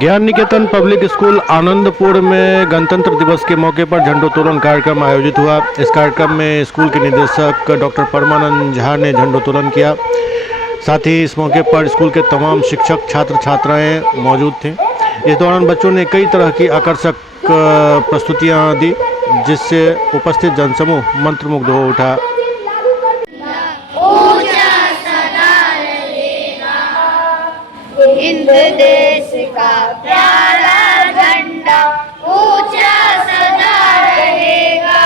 ज्ञान निकेतन public school Anandpur में गणतंत्र दिवस के मौके पर झंडोत्तोलन कार्यक्रम आयोजित हुआ। इस कार्यक्रम में स्कूल के निदेशक डॉक्टर परमानंद झा ने झंडोत्तोलन किया। साथ ही इस मौके पर स्कूल के तमाम शिक्षक छात्र छात्राएं मौजूद थे। इस दौरान बच्चों ने कई तरह की आकर्षक प्रस्तुतियां दी, जिससे उपस्थित जनसमूह मंत्रमुग्ध हो उठा। हिंद देश का प्यारा झंडा ऊंचा सदा रहेगा,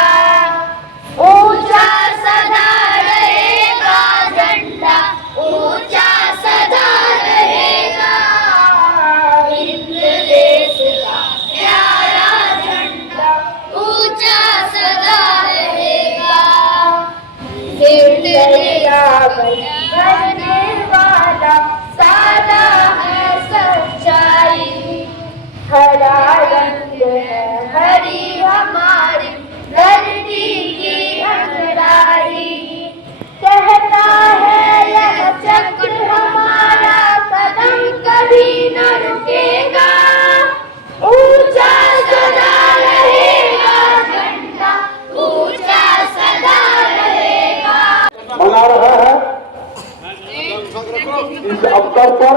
ऊंचा सदा रहेगा, झंडा ऊंचा सदा रहेगा। हिंद देश का प्यारा झंडा ऊंचा सदा रहेगा। हिंद का बनने वाला सादा है सच्चाई, हरा रंग है हरी हमारी धरती की अंगड़ाई। कहता है यह चक्र हमारा कदम कभी न रुकेगा, ऊंचा सदा रहेगा, झंडा ऊंचा सदा रहेगा। मना रहा है इस अवसर पर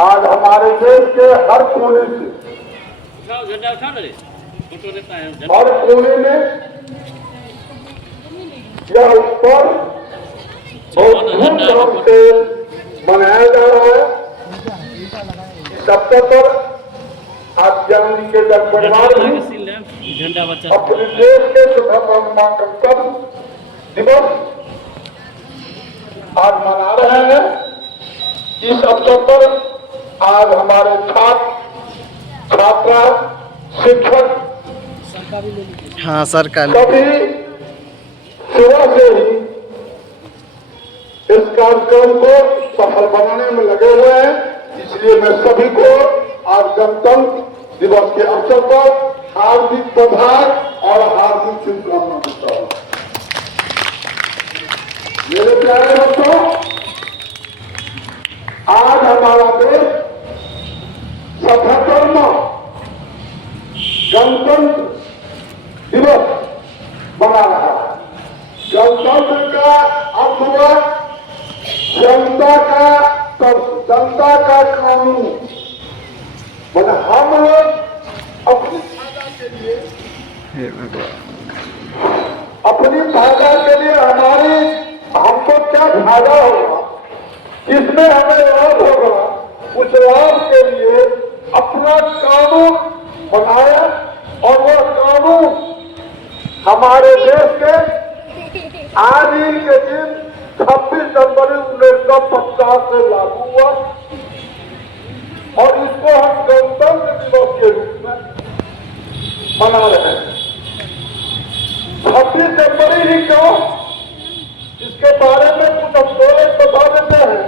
आज हमारे देश के हर कोने से हर कोने में यह उत्सव बहुत धूमधाम से मनाया जा रहा है। इस अवसर पर आज ज्ञान निकेतन परिवार में अपने देश के स्वतंत्रता दिवस आज मना रहे हैं। इस अवसर पर आज हमारे छात्र छात्रा शिक्षक सभी सुबह से ही इस कार्यक्रम को सफल बनाने में लगे हुए हैं। इसलिए मैं सभी को आज गणतंत्र दिवस के अवसर पर हार्दिक बधाई और हार्दिक शुभकामनाएं देता हूँ। मेरे प्यारे बच्चों, आज हमारा देश 77वां गणतंत्र दिवस मना रहा है। गणतंत्र का अर्थ हुआ जनता का कानून। मतलब हम लोग अपनी फायदा के लिए हमको क्या फायदा होगा, इसमें हमें लाभ होगा, उस लाभ के लिए अपना कानून बनाया और वह कानून हमारे देश के आज ही के दिन 26 जनवरी 1950 से लागू हुआ और इसको हम गणतंत्र दिवस के रूप में मना रहे हैं। 26 जनवरी ही क्यों, इसके बारे में कुछ अफसोस बता देते हैं।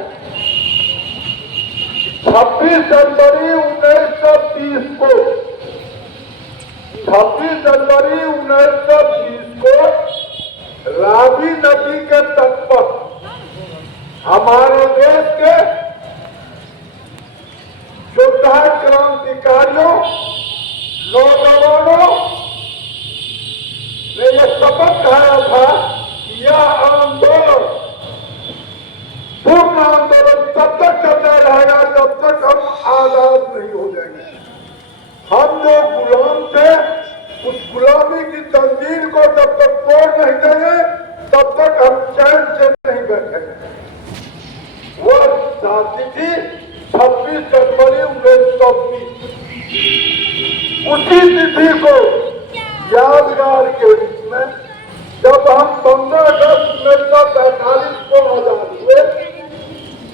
26 जनवरी 1930 को 26 जनवरी 1930 को रावी नदी के तट पर हमारे देश के योद्धा क्रांतिकारियों नौजवानों ने यह शपथ खाया था कि यह आंदोलन पूर्ण आंदोलन तब तक चलता रहेगा जब तक हम आजाद नहीं हो जाएंगे। हम जो गुलाम थे उस गुलामी की तंजीर को जब तक तोड़ नहीं देंगे तब तक हम चैन से नहीं बैठेंगे। वह साथी थी 26 जनवरी 1930। उसी तिथि को यादगार के रूप में जब हम 15 अगस्त 1945 को आजाद हुए,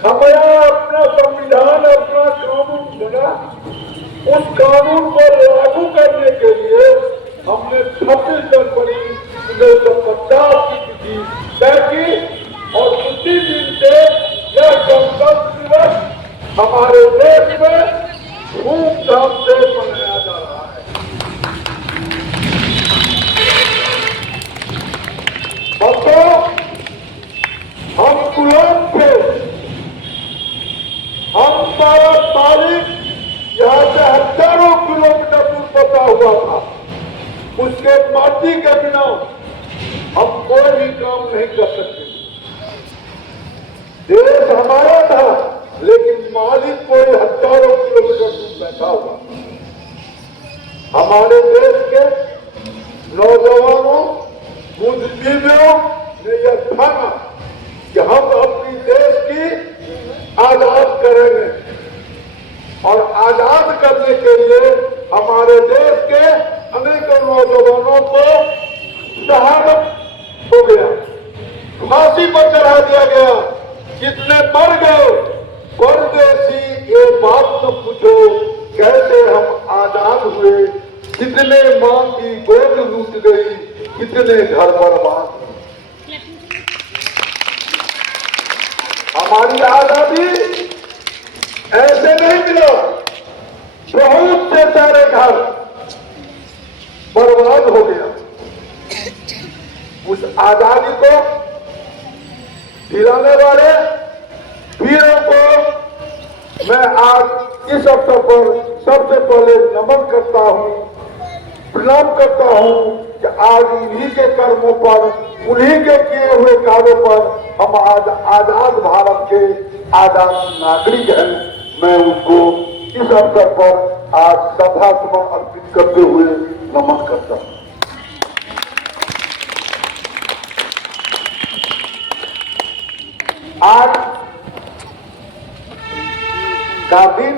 हमारा अपना संविधान अपना कानून बना। उस कानून को लागू करने के लिए हमने 26 जनवरी 1950 की तिथि तय की और उसी दिन से यह गणतंत्र दिवस हमारे देश में धूमधाम से मनाया जा रहा है। बच्चों, हम गुलाम थे, हम हमारा तारीख यहाँ से हजारों किलोमीटर दूर बसा हुआ था। उसके मर्जी के बिना हम कोई भी काम नहीं कर सकते। देश हमारा था, लेकिन मालिक कोई हजारों किलोमीटर दूर बैठा हुआ। हमारे देश के नौजवानों, बुद्धिजीवियों ने यह ठाना कि हम अपनी देश की आजाद करेंगे, और आजाद करने के लिए हमारे देश के अनेकों नौजवानों को शहादत हो गया, फांसी पर चढ़ा दिया गया। कितने मर गए परदेसी, ये बात न पूछो कैसे हम आजाद हुए। कितने मां की गोद लूट गई, कितने घर बर्बाद। हमारी आजादी ऐसे नहीं मिला, बहुत से सारे घर बर्बाद हो गया। उस आजादी को दिलाने वाले वीरों को मैं आज इस अवसर पर सबसे पहले नमन करता हूं, प्रणाम करता हूं कि आज इन्हीं के कर्मों पर, उन्हीं के किए हुए कार्यों पर हम आज आजाद भारत के आजाद नागरिक हैं। मैं उसको इस अवसर पर आज श्रद्धा सुमन अर्पित करते हुए नमन करता हूं। आज का दिन